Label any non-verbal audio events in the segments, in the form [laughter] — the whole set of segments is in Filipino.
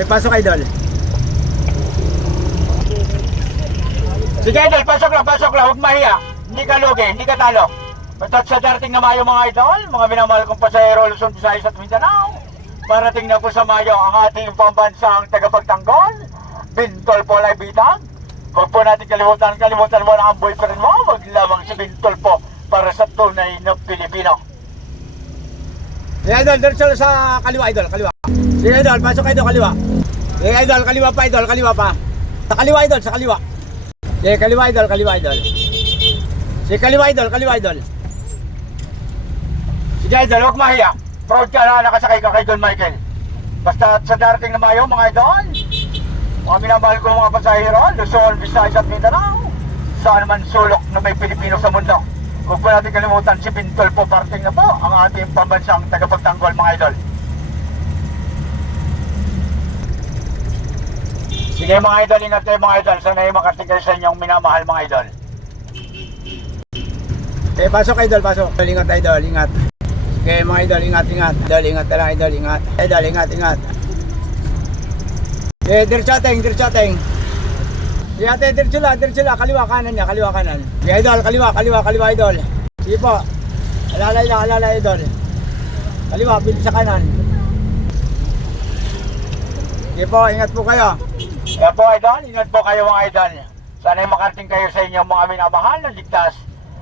Okay, pasok idol. Sige, idol, pasok lang, pasok lang. Huwag mahiya. Hindi ka lugi, hindi ka talo. Basta sa darating na Mayo mga idol, mga minamahal kong pasahero, Luzon, Visayas at Mindanao. Parating na po sa Mayo ang ating pambansang tagapagtanggol, Bintol po Lai Bitag. Huwag po natin kalimutan, kalimutan mo na ang boyfriend mo, wag lamang si Bintol po para sa tunay na Pilipino. Sige idol, diretso sa kaliwa idol, kaliwa. Sige idol, pasok idol, kaliwa. Sige idol, kaliwa pa idol, kaliwa pa. Sa kaliwa idol, sa kaliwa. Sige, kaliwa idol, kaliwa idol. Sige, kaliwa idol, kaliwa idol. Sige, idol, huwag mahiya. Proud ka na nakasakay ka kay Don Michael. Basta sa darating na Mayo, mga idol, mga minamahal ko mga pasahero, Luzon, Visayas at Mindanao, saan man sulok na may Pilipino sa mundo. Huwag po natin kalimutan si Bintol po, parating na po ang ating pambansang tagapagtanggol, mga idol. Sige mga idol, ingat kayo mga idol. Sana ay makarating kayo sa inyong minamahal mga idol. Okay, pasok idol, pasok. Ingat idol, ingat. Okay, mga idol, ingat, ingat. Idol, ingat na lang, idol, ingat. Idol, ingat, ingat. Ating, diretso ating. Sige ate, diretso lang, diretso lang. Kaliwa kanan niya, kaliwa kanan. Okay, idol, kaliwa, kaliwa, kaliwa, idol. Sige po. Alalay lang, alalay, idol. Kaliwa, bilis sa kanan. Sige po, ingat po kayo. Kaya po idol, ingat po kayo mga idol. Sana'y makarating kayo sa inyong mga minamahal ng ligtas.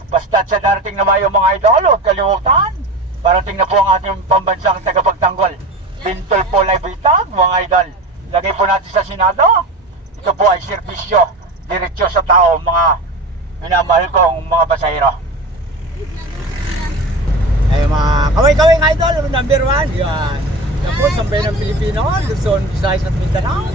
Basta't sa darating na mayo mga idol, huwag kalimutan. Parating na po ang ating pambansang tagapagtanggol. Bintol po live itag, mga idol. Lagay po natin sa Senado. Ito po ay serbisyo, diretsyo sa tao, mga minamahal kong mga pasahero. Ay mga kaway-kaway idol, number one. Yan. Yan po, sambay ng Pilipino, Luzon, Visayas at Mindanao.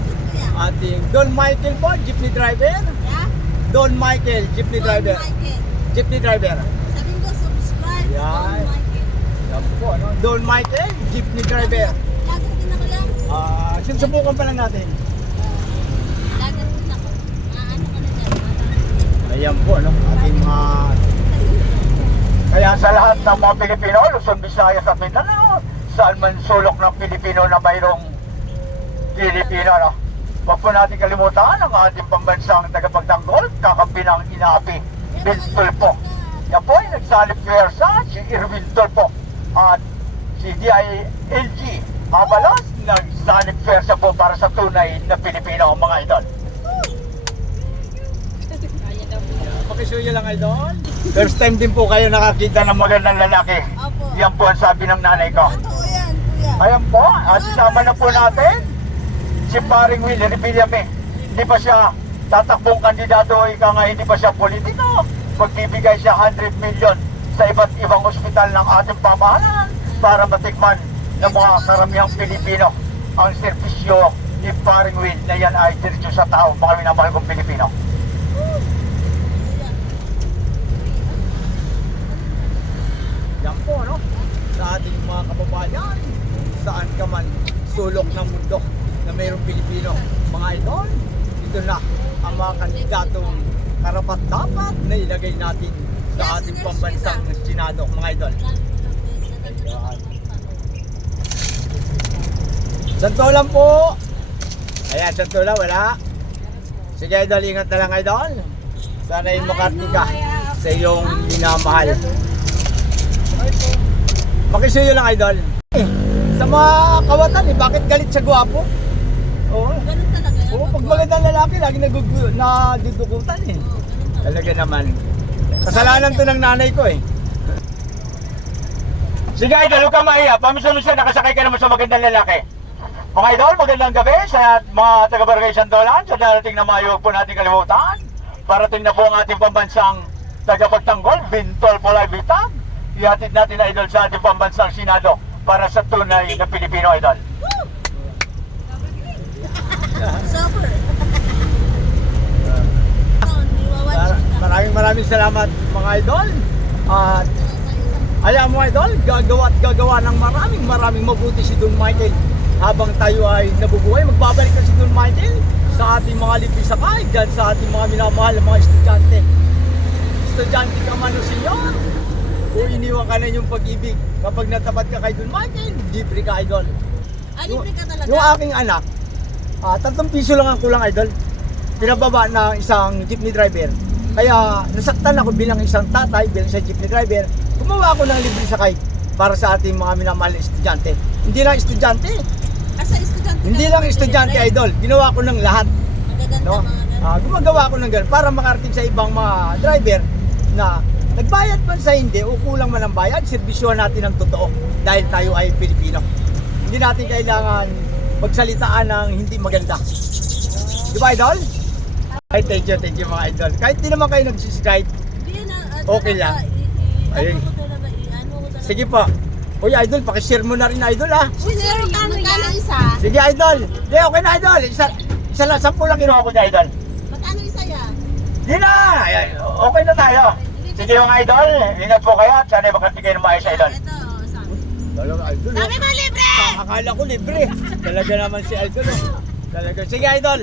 Ating Don Michael po, jeepney driver. Yeah? Don Michael, jeepney driver. Michael. Jeepney driver. Sabi ko, subscribe. Yan. Don Michael. Yan po, ano? Don Michael, jeepney driver. Lagat din ako lang. Ah, sinusubukan pa lang natin. Lagat din ako. Maano ka na dyan? Ayan po, ano? Ating mga... Kaya sa lahat ng mga Pilipino, Luzon, Visayas at Mindanao, saan man sulok ng Pilipino na mayroong Pilipino, no? Huwag po natin kalimutan ang ating pambansang tagapagtanggol, kakampi ng inaapi, Bintol po. Yan po ay nagsalip pwersa, si Irwin Tulpo at si DILG Abalos, nagsalip pwersa po para sa tunay na Pilipino, mga idol. Pakisuyo lang idol. First time din po kayo nakakita ng mga... Magandang lalaki. Opo. Yan po ang sabi ng nanay ko. Totoo yan, kuya. Ayan po, at isama na po natin si paring Willie Villame. Hindi pa siya tatakbong kandidato, ika nga hindi pa siya politiko. Magbibigay siya 100 million sa iba't ibang ospital ng ating pamahalaan para matikman ng mga karamihang Pilipino ang serbisyo ni paring Will na yan ay diretso sa tao, mga minamahal kong Pilipino. Yan po, no? Sa ating mga kababayan, saan ka man sulok ng mundo na mayroong Pilipino. Mga idol, ito na ang mga kandidatong karapat dapat na ilagay natin sa ating pambansang Senado, mga idol. Santo lang po! Ayan, santo lang, wala. Sige idol, ingat na lang idol. Sana yung makarating ka sa iyong minamahal. Makisuyo lang idol. Eh, sa mga kawatan eh, bakit galit sa gwapo? Oo. Ganun talaga yan. Oo, pag magandang lalaki, lagi nagugu- nadudukutan eh. Talaga naman. Kasalanan to ng nanay ko eh. Sige idol, huwag kang mahiya. Pamisa-misa nakasakay ka naman sa magandang lalaki. Mga idol, magandang gabi sa mga taga-Barangay Santolan. Sa darating na Mayo, huwag po natin kalimutan. Parating na po ang ating pambansang tagapagtanggol, Bintol Polay Bitag. Ihatid natin na idol sa ating pambansang Senado para sa tunay na Pilipino idol. Maraming salamat mga idol. At alam mo idol, gagawa at gagawa ng maraming maraming mabuti si Don Michael. Habang tayo ay nabubuhay, magbabalik na si Don Michael sa ating mga lipi sakay, dyan sa ating mga minamahal na mga estudyante. Estudyante ka man o senyor, o iniwan ka na yung pag-ibig. Kapag natapat ka kay Don Michael, libre ka idol. Ah, libre ka talaga. Yung aking anak, Ah, tatlong piso lang ang kulang idol. Pinababa ng isang jeepney driver. Kaya nasaktan ako bilang isang tatay, bilang isang jeepney driver. Gumawa ako ng libre sakay para sa ating mga minamahal na estudyante. Hindi lang estudyante, Asa estudyante ka hindi lang estudyante idol. Ginawa ko ng lahat. Magaganda No? mga. Ah, gumagawa ko ng ganun para makarating sa ibang mga driver na nagbayad man sa hindi o kulang man ang bayad, servisyohan natin ng totoo dahil tayo ay Pilipino. Hindi natin kailangan magsalitaan ng hindi maganda. Di ba, idol? Ay, thank you, thank you mga idol. Kahit di naman kayo nag-subscribe, Hindi na, ano Okay lang. i- i- Ayun. Ano ko talaga, i- ano ko talaga. sige po. Uy, idol, pakishare mo na rin, idol, ha? Uy, sir, magkano yan? isa? Sige, idol. Di, okay na, idol. Isa, isa lang, sampu lang kinuha ko niya, idol. Magkano isa yan? Di na! Ay, Okay na tayo. Sige mga idol, ingat po kayo at sana makarating kayo ng maayos idol. Ito? Talaga, idol. oh. Sabi mo libre! Akala ko libre. Talaga naman si Idol. oh. Talaga. Sige, Idol.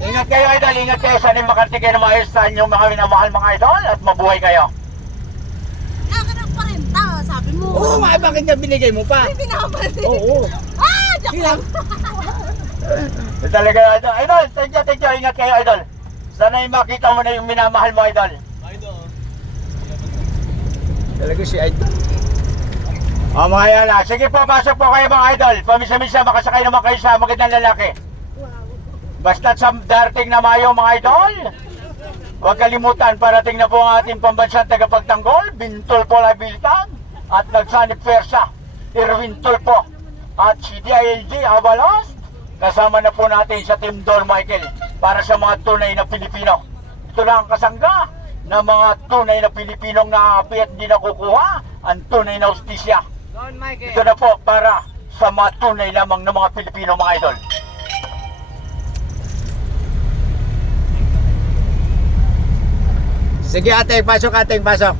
Ingat kayo idol, ingat kayo. Sana makarating kayo ng maayos sa inyong mga minamahal mga idol at mabuhay kayo. Akin ang 40, sabi mo. Oo nga, bakit ka binigay mo pa? Ay, pinapalik. Oo. [laughs] Ah, joke lang. [laughs] Talaga idol. Idol, thank you, thank you. Ingat kayo idol. Sana yung makita mo na yung minamahal mo idol. Talaga si Idol. O mga na. Sige po, pasok po kayo mga idol. Pamisa-misa, makasakay naman kayo sa magandang lalaki. Basta sa darating na mayo mga idol, huwag kalimutan, parating na po ang ating pambansang tagapagtanggol, Bintol po Labilitang, at nagsanip Persa, Irwin Tulpo, at si DILG Avalos, kasama na po natin sa Team Don Michael para sa mga tunay na Pilipino. Ito na ang kasangga ng mga tunay na Pilipinong naapi at hindi nakukuha ang tunay na ustisya. Ito na po para sa mga tunay lamang ng mga Pilipino mga idol. Sige, ate. Pasok, ate. Pasok.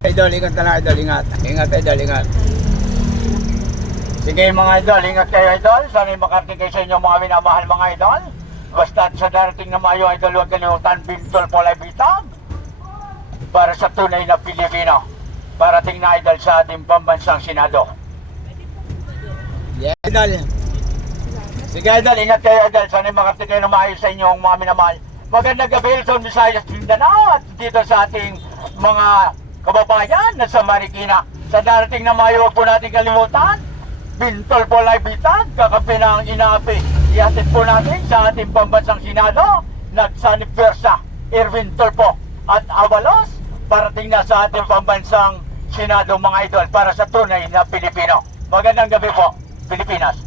Idol, ingat ka lang, Idol. Ingat. Ingat, Idol. Ingat. Sige mga idol, ingat kayo idol. Sana makarating kayo sa inyong mga minamahal mga idol. Basta sa darating na mayo idol, huwag kalimutan Bintol Polay Bitag. Para sa tunay na Pilipino. Parating na idol sa ating pambansang Senado. Yeah, Idol. Sige idol, ingat kayo idol. Sana makarating kayo na maayos sa inyong mga minamahal. Magandang gabi Luzon, Visayas, Mindanao at dito sa ating mga kababayan na sa Marikina. Sa darating na mayo, huwag po natin kalimutan. Bintol po live bitag, kakapi ng inaapi. Ihatid po natin sa ating pambansang Senado, nagsanip Persa, Erwin Tulpo at Avalos, parating na sa ating pambansang Senado mga idol para sa tunay na Pilipino. Magandang gabi po, Pilipinas.